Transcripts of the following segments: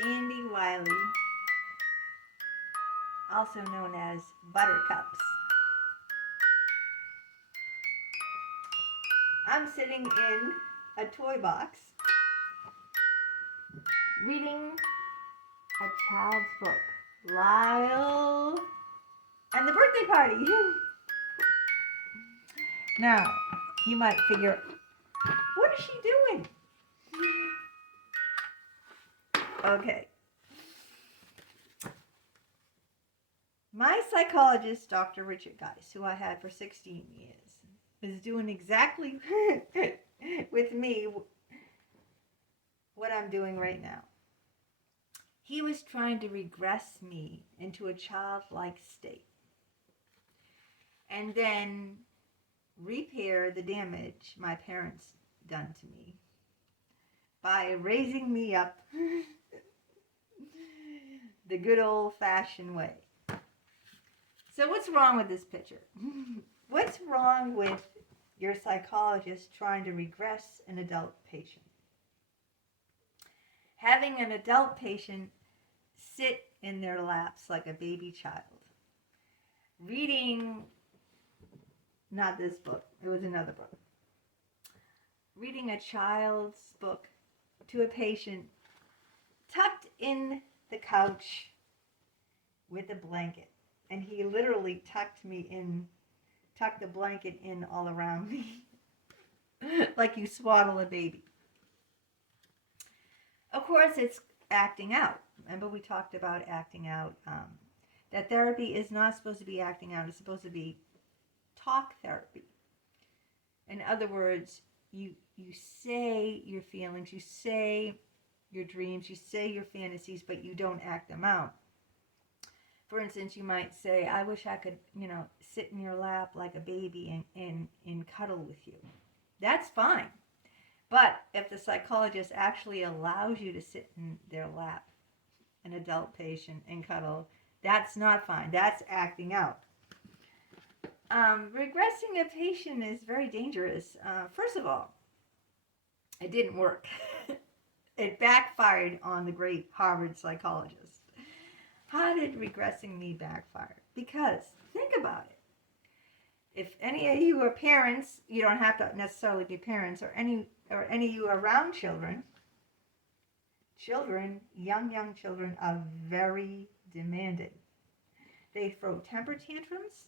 Sandy Wyllie, also known as Buttercups. I'm sitting in a toy box reading a child's book, Lyle and the Birthday Party. Now, you might figure, what is she doing? Okay. My psychologist, Dr. Richard Geis, who I had for 16 years, is doing exactly with me what I'm doing right now. He was trying to regress me into a childlike state and then repair the damage my parents done to me by raising me up the good old-fashioned way. So what's wrong with this picture? What's wrong with your psychologist trying to regress an adult patient? Having an adult patient sit in their laps like a baby child, reading, not this book, it was another book, reading a child's book to a patient tucked in the couch with a blanket. And he literally tucked the blanket in all around me like you swaddle a baby. Of course, it's acting out. Remember we talked about acting out. That therapy is not supposed to be acting out. It's supposed to be talk therapy. In other words, you say your feelings, you say your dreams, you say your fantasies, but you don't act them out. For instance, you might say, I wish I could, sit in your lap like a baby and cuddle with you. That's fine. But if the psychologist actually allows you to sit in their lap, an adult patient, and cuddle, that's not fine. That's acting out. Regressing a patient is very dangerous. First of all, it didn't work. It backfired on the great Harvard psychologist. How did regressing me backfire? Because, think about it. If any of you are parents, you don't have to necessarily be parents, or any of you around children, young children are very demanding. They throw temper tantrums.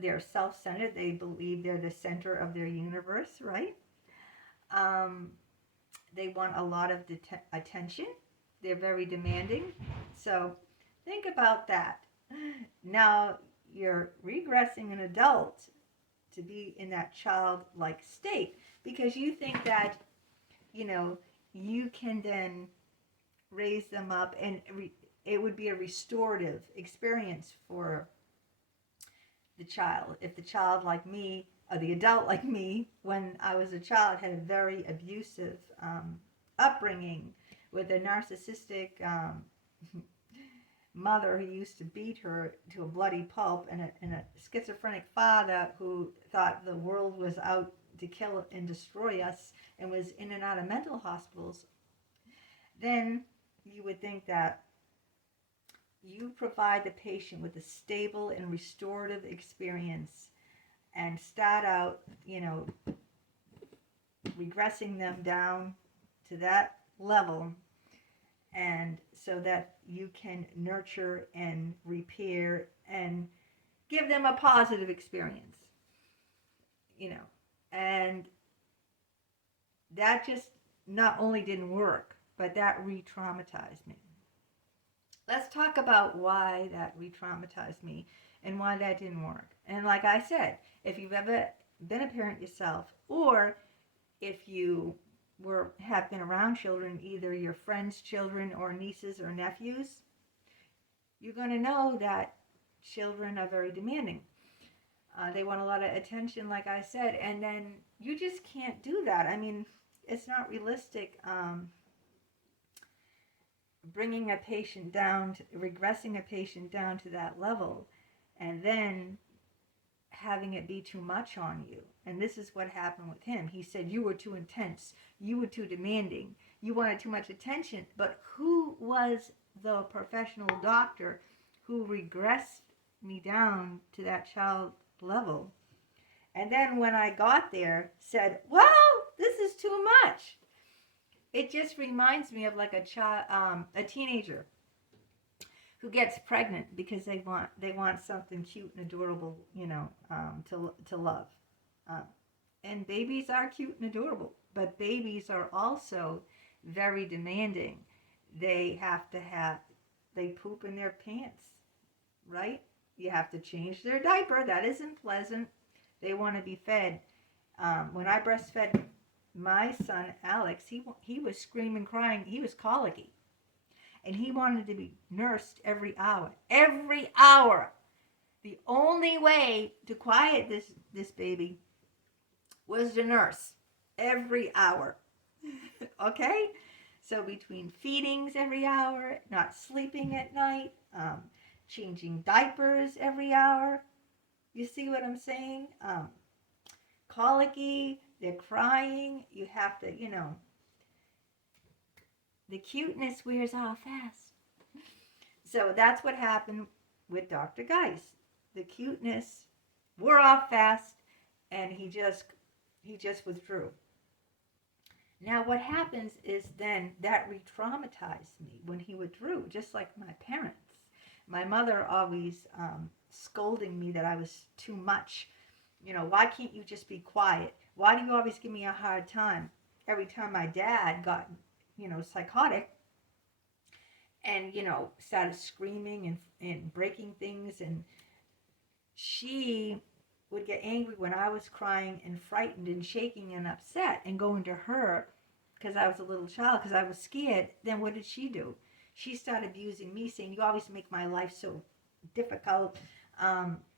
They're self-centered. They believe they're the center of their universe, right? They want a lot of attention. They're very demanding. So think about that. Now you're regressing an adult to be in that childlike state because you think that, you can then raise them up and it would be a restorative experience for the child. If the child like me, or the adult like me, when I was a child, had a very abusive upbringing with a narcissistic mother who used to beat her to a bloody pulp, and a schizophrenic father who thought the world was out to kill and destroy us and was in and out of mental hospitals, then you would think that you provide the patient with a stable and restorative experience and start out, regressing them down to that level, and so that you can nurture and repair and give them a positive experience, and that just not only didn't work, but that re-traumatized me. Let's talk about why that re-traumatized me and why that didn't work. And like I said, if you've ever been a parent yourself, or if you have been around children, either your friends' children or nieces or nephews, you're going to know that children are very demanding. They want a lot of attention, like I said, and then you just can't do that. I mean, it's not realistic. Bringing a patient down, regressing a patient down to that level, and then having it be too much on you. And this is what happened with him. He said, you were too intense. You were too demanding. You wanted too much attention. But who was the professional doctor who regressed me down to that child level? And then when I got there, said, well, this is too much. It just reminds me of like a teenager who gets pregnant because they want something cute and adorable, to love. And babies are cute and adorable, but babies are also very demanding. They poop in their pants, right? You have to change their diaper. That isn't pleasant. They want to be fed. When I breastfed my son, Alex, he was screaming, crying. He was colicky. And he wanted to be nursed every hour. Every hour! The only way to quiet this baby was to nurse. Every hour. Okay? So between feedings every hour, not sleeping at night, changing diapers every hour. You see what I'm saying? Colicky, they're crying. You have to, the cuteness wears off fast. So that's what happened with Dr. Geist. The cuteness wore off fast, and he just withdrew. Now what happens is then that re-traumatized me when he withdrew, just like my parents. My mother always scolding me that I was too much. Why can't you just be quiet? Why do you always give me a hard time? Every time my dad got, psychotic and, started screaming and breaking things, and she would get angry when I was crying and frightened and shaking and upset and going to her because I was a little child, because I was scared. Then what did she do? She started abusing me, saying, you always make my life so difficult.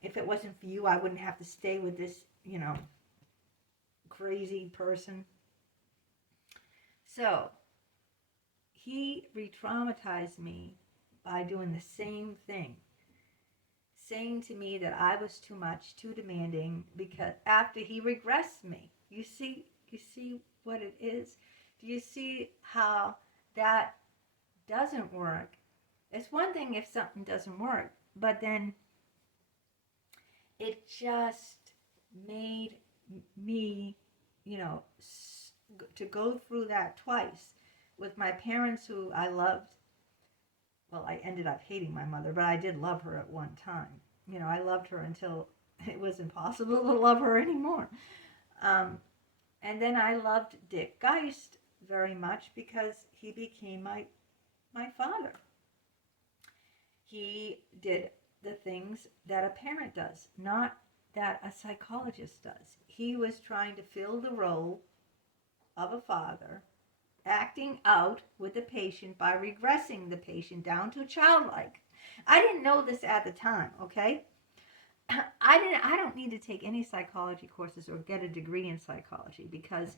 If it wasn't for you, I wouldn't have to stay with this, crazy person. So he re-traumatized me by doing the same thing, saying to me that I was too much, too demanding, because after he regressed me. You see what it is? Do you see how that doesn't work? It's one thing if something doesn't work, but then it just made me, to go through that twice with my parents who I loved. Well, I ended up hating my mother, but I did love her at one time. I loved her until it was impossible to love her anymore. And then I loved Dick Geist very much because he became my father. He did the things that a parent does, not that a psychologist does. He was trying to fill the role of a father, acting out with the patient by regressing the patient down to childlike. I didn't know this at the time, okay? I don't need to take any psychology courses or get a degree in psychology because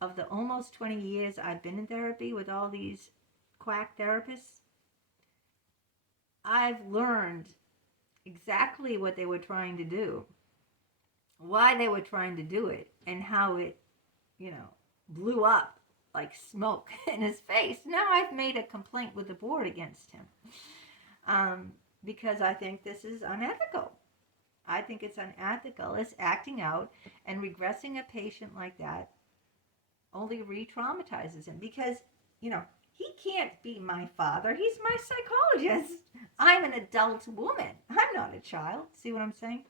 of the almost 20 years I've been in therapy with all these quack therapists. I've learned exactly what they were trying to do, why they were trying to do it, and how it, blew up like smoke in his face. Now I've made a complaint with the board against him because I think this is unethical. I think it's unethical. It's acting out, and regressing a patient like that only re-traumatizes him because, he can't be my father. He's my psychologist. I'm an adult woman. I'm not a child. See what I'm saying?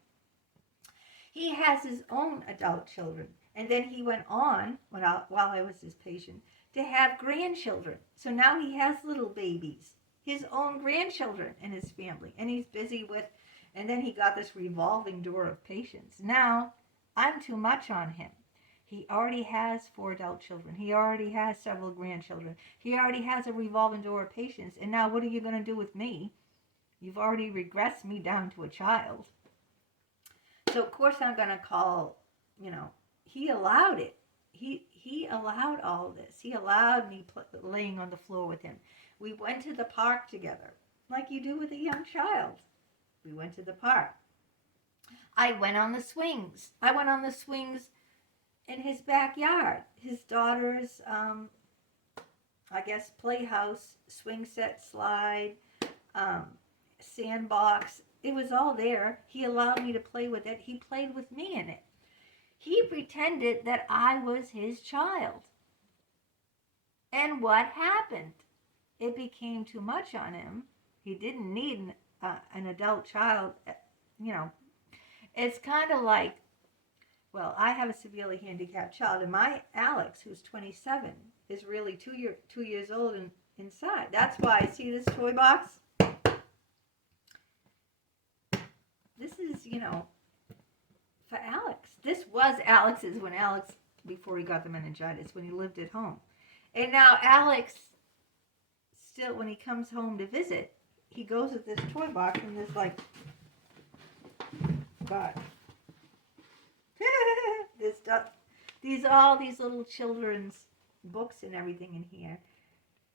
He has his own adult children. And then he went on, while I was his patient, to have grandchildren. So now he has little babies, his own grandchildren in his family. And he's busy with, and then he got this revolving door of patients. Now, I'm too much on him. He already has 4 adult children. He already has several grandchildren. He already has a revolving door of patients. And now what are you going to do with me? You've already regressed me down to a child. So, of course, I'm going to call, he allowed it. He allowed all this. He allowed me laying on the floor with him. We went to the park together, like you do with a young child. We went to the park. I went on the swings. I went on the swings in his backyard. His daughter's, I guess, playhouse, swing set, slide, um, sandbox. It was all there. He allowed me to play with it. He played with me in it. He pretended that I was his child. And what happened? It became too much on him. He didn't need an adult child. You know, it's kind of like, well, I have a severely handicapped child, and my Alex, who's 27, is really 2 years old and inside. That's why I see this toy box. This is, for Alex. This was Alex's when Alex, before he got the meningitis, when he lived at home. And now Alex, still, when he comes home to visit, he goes with this toy box and there's like, God. This stuff. All these little children's books and everything in here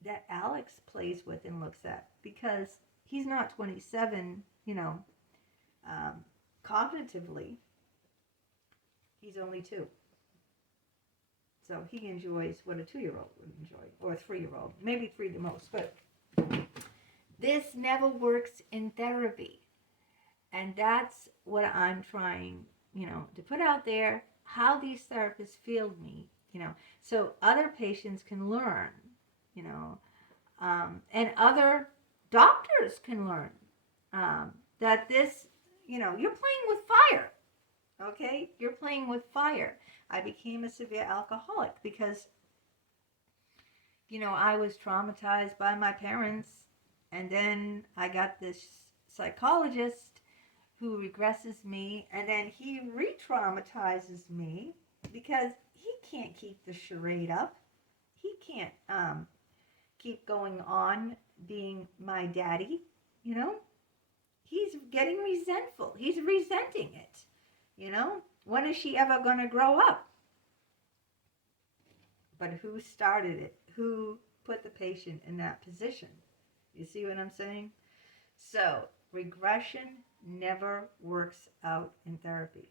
that Alex plays with and looks at, because he's not 27, cognitively. He's only 2. So he enjoys what a 2-year-old would enjoy, or a 3-year-old, maybe 3 the most. But this never works in therapy. And that's what I'm trying, to put out there, how these therapists failed me, so other patients can learn, and other doctors can learn that this, you're playing with fire, okay? You're playing with fire. I became a severe alcoholic because, I was traumatized by my parents, and then I got this psychologist who regresses me, and then he re-traumatizes me because he can't keep the charade up. He can't keep going on being my daddy, He's getting resentful. He's resenting it, When is she ever going to grow up? But who started it? Who put the patient in that position? You see what I'm saying? So, regression never works out in therapy.